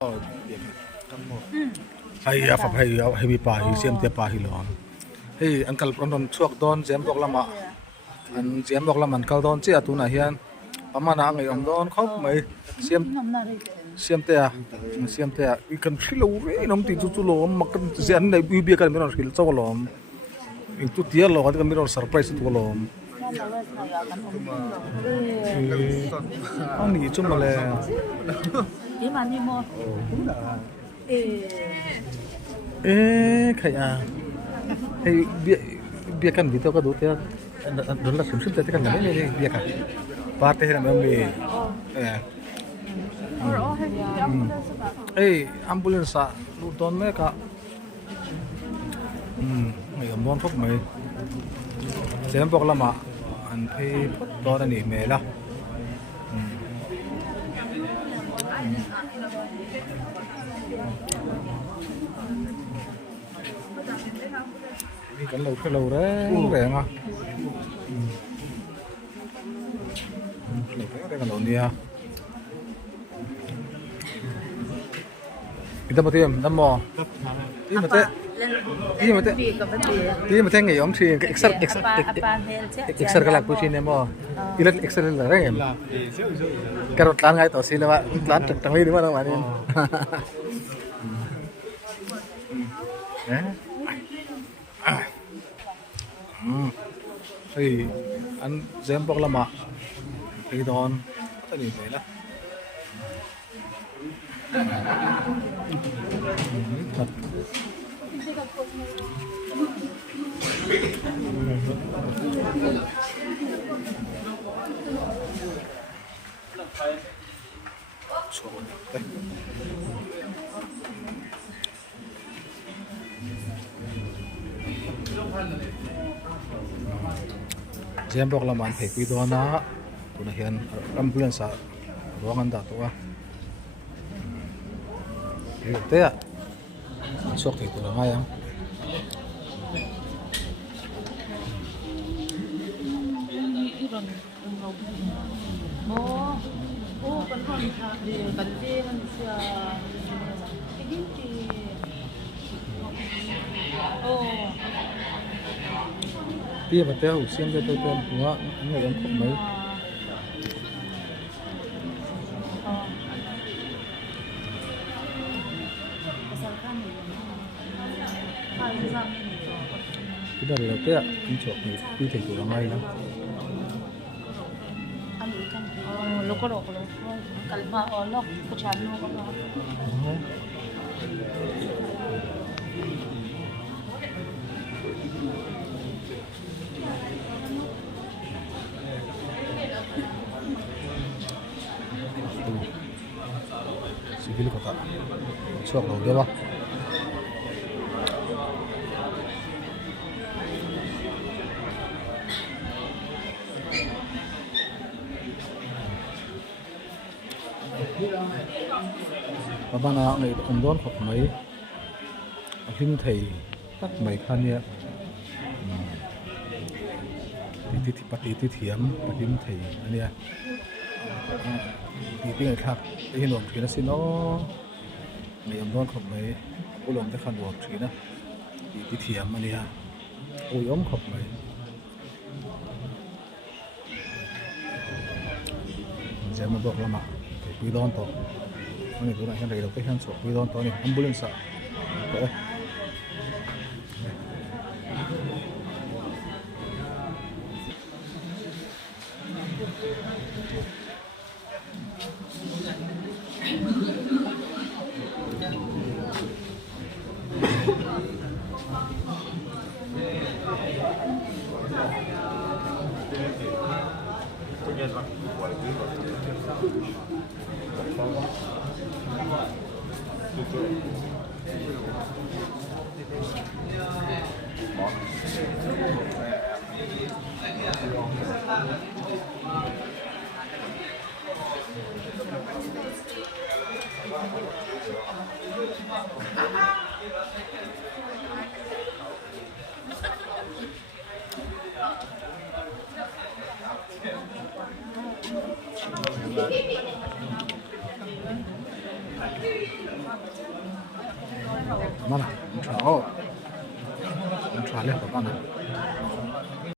hay à hay hay bị pa hi xem te pa hi lon hey uncle pron chuak don jam bok lama an jam bok laman kal don chi atuna hian amana ngai om don khop mai xem te a I kan thilo re nom ti chu lo mak kan jan nei bi kan mi ron khil chaw lom in tu tiar lo kan mi ron surprise tu lom anh nghĩ chung là Chỉ mà đi mua. khai à hay bia kan video ka dote don la sum sum te kan ngane ne bia ka parte hera me me ambulance lu don me ka mai amon phok mai sem bok lama an phei don ani me la cái lâu đấy rẻ ngon cái lâu đi ha kita mau tiêm đâm mò đi mà thế ngày ông thì extra cái lạc pusin em mò ilat extra là đấy em cái rốt lan ngay tổ xin là bạn lan trực trắng đi đúng không bạn em thì anh xem bọc lama thì đòn cái gì vậy đó Jam bok laman phê quy đó na tụi hiền ambulance ruangan dah tu ah thế à sốc thì tụi nó ngay không tia và teo xem cho tôi tên của anh người dân khóc mấy cái đó là cái anh chuột thì quy trình của nó ngay đó lúc có độ kalma o lok kuchan mo ko civil kota chuột đầu dia ba ba na ngày ông đón học mấy hình thầy tắt mấy khan nhé thì pati thiam pati thầy anh nhé thì tiếng khác cái hình ảnh thì nó xin nó ngày ông đón học mấy cô lòng cái khăn đồ thì nó thì thiam anh nhé ôi ống học mấy giờ mà bọc lama quý đón to anh tụi này hiện đây đâu cái hàng số quý đón to này ambulance vậy mana entra oh entra le mana